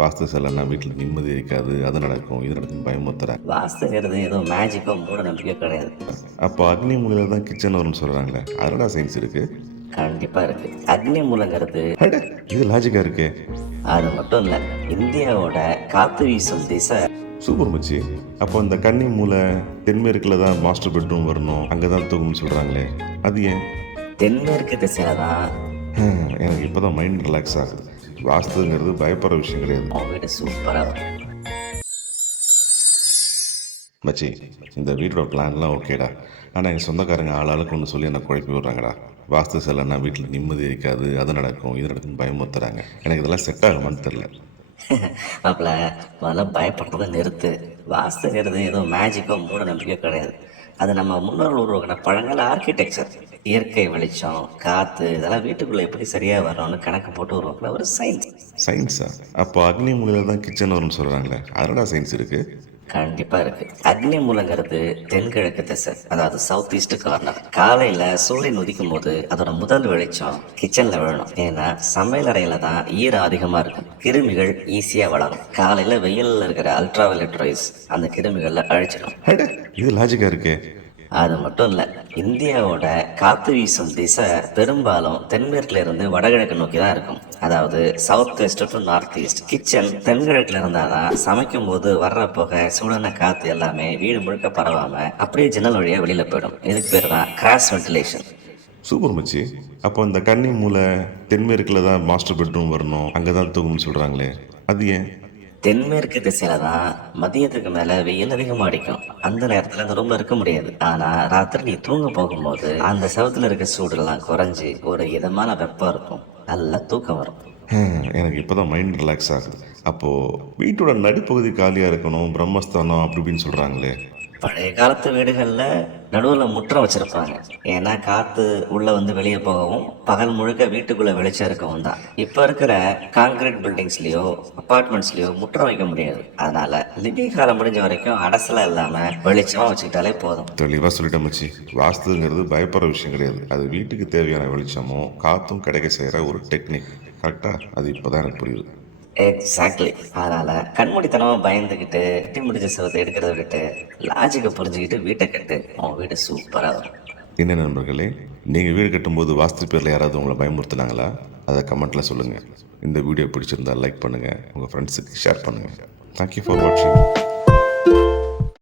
வாஸ்து சரியில்லைன்னா வீட்டில் நிம்மதி இருக்காது, அது நடக்கும் இது நடக்கும் பயமுறுத்துறேன். வாஸ்துங்கிறது ஏதோ மேஜிக்கோ மூட நம்பிக்கை கிடையாது. அப்போ அக்னி மூலையில் தான் கிச்சன் வரும்னு சொல்கிறாங்களே, அதோட சயின்ஸ் இருக்குது. கண்டிப்பா இருக்கு. அக்னி மூலங்கிறது அட, இது லாஜிக்காக இருக்கே. அது மட்டும் இல்ல, இந்தியாவோட காத்து வீசும் திசை. சூப்பர் மச்சி. அப்போ அந்த கன்னி மூலை தென்மேற்கில் தான் மாஸ்டர் பெட்ரூம் வரணும், அங்கே தான் தூங்கும்னு சொல்கிறாங்களே, அது ஏன்? தென்மேற்கு திசையில தான் எனக்கு இப்போ தான் மைண்ட் ரிலாக்ஸ் ஆகுது. வாஸ்துங்கிறது பயப்படுற விஷயம் கிடையாது உன் வீடு சூப்பரா வரும். மச்சி. இந்த வீட்டோட பிளான்லாம் ஓகேடா, ஆனால் எங்கள் சொந்தக்காரங்க ஆளாளுக்கு ஒன்று சொல்லி என்னை குழப்பி விட்றாங்கடா. வாஸ்து சரியில்லைன்னா வீட்டில் நிம்மதி இருக்காது, அது நடக்கும் இது நடக்கும் பயமுறுத்துறாங்க. எனக்கு இதெல்லாம் செட் ஆகுமான்னு தெரில. மாப்பிள்ள, முதல்ல பயப்படுறத நிறுத்து. வாஸ்துங்கிறது ஏதோ மேஜிக்கோ மூட நம்பிக்கை கிடையாது. அது நம்ம முன்னோர்கள் உருவாக்கின பழங்கால ஆர்கிடெக்சர். இயற்கை வெளிச்சம், காற்று இதெல்லாம் வீட்டுக்குள்ளே எப்படி சரியாக வரணும்னு கணக்கு போட்டு உருவாக்கின ஒரு சயின்ஸ். சயின்ஸா? அப்போ அக்னி மூலையில் தான் கிச்சன் வரும்னு சொல்கிறாங்களே, அதோட சயின்ஸ் இருக்குது. கண்டிப்பா இருக்கு. அக்னி மூலங்கிறது தென்கிழக்கு திசை, அதாவது சவுத் ஈஸ்ட் கார்னர். காலையில சூரியன் உதிக்கும் போது அதோட முதல் வெளிச்சம் கிச்சன்ல விழணும். ஏன்னா சமையல் அறையில தான் ஈரம் அதிகமா இருக்கும், கிருமிகள் ஈஸியா வளரும். காலையில வெயில்ல இருக்கிற அல்ட்ரா வயலட் ரைஸ் அந்த கிருமிகளை அழிச்சிடும். இது லாஜிக்கா இருக்கே. அது மட்டும் இல்ல, இந்தியாவோட காத்து வீசும் திசை பெரும்பாலும் தென்மேற்குல இருந்து வடகிழக்கு நோக்கி தான் இருக்கும். அதாவது south west to north east. Kitchen தென்கிழக்குல இருந்தாதான் சமைக்கும் போது வர்ற புகை, சூடான காத்து எல்லாமே வீடு முழுக்க பரவாம அப்படியே ஜன்னல் வழியா வெளியில போயிடும். இதுக்கு பேர் தான் கிராஸ் வென்டிலேஷன். சூப்பர் மச்சி. அப்போ இந்த கன்னி மூலை தென்மேற்கில் தான் மாஸ்டர் பெட்ரூம் வரணும், அங்கே தான் தூங்கும்னு சொல்கிறாங்களே, அது ஏன்? தென்மேற்கு திசையில தான் மதியத்துக்கு மேல வெயில் அதிகமா அடிக்கும். அந்த நேரத்துல அந்த ரூம்ல இருக்க முடியாது. ஆனா ராத்திரி நீ தூங்க போகும்போது அந்த செவத்துல இருக்க சூடெல்லாம் குறைஞ்சி ஒரு இதமான வெப்பம் இருக்கும், நல்ல தூக்கம் வரும். எனக்கு இப்போ தான் மைண்ட் ரிலாக்ஸ் ஆகுது. அப்போது வீட்டோட நடுப்பகுதி காலியாக இருக்கணும், பிரம்மஸ்தானம் அப்படி இப்படின்னு சொல்கிறாங்களே. பழைய காலத்து வீடுகள்ல நடுவுல முற்றம் வச்சிருப்பாங்க. ஏன்னா காத்து உள்ள வந்து வெளியே போகவும் பகல் முழுக்க வீட்டுக்குள்ள வெளிச்சம் இருக்கவும் தான். இப்ப இருக்கிற கான்கிரீட் பில்டிங்ஸ்லயோ அபார்ட்மெண்ட்ஸ்லயோ முற்றம் வைக்க முடியாது. அதனால லிவிங் காலம் முடிஞ்ச வரைக்கும் அடசலா இல்லாம வெளிச்சமா வச்சுக்கிட்டாலே போதும். தெளிவாக சொல்லிட்டேன் மச்சி. வாஸ்துங்கிறது பயப்படுற விஷயம் கிடையாது, அது வீட்டுக்கு தேவையான வெளிச்சமும் காற்றும் கிடைக்க செய்கிற ஒரு டெக்னிக். கரெக்டாக? அது இப்போ தான் எனக்கு புரியுது. எக்ஸாக்ட்லி. அதனால கண்மூடித்தனமா பயந்துக்கிட்டு கட்டி முடிச்ச செவத்தை எடுக்கிறத விட்டு லாஜிக்கை புரிஞ்சுக்கிட்டு வீட்டை கட்டு, உன் வீடு சூப்பரா வரும். என்ன நண்பர்களே, நீங்கள் வீடு கட்டும்போது வாஸ்து பேரில் யாராவது உங்களை பயமுறுத்துனாங்களா? அதை கமெண்ட்டில் சொல்லுங்கள். இந்த வீடியோ பிடிச்சிருந்தா லைக் பண்ணுங்கள், உங்கள் ஃப்ரெண்ட்ஸுக்கு ஷேர் பண்ணுங்கள். தேங்க்யூ ஃபார் வாட்சிங்.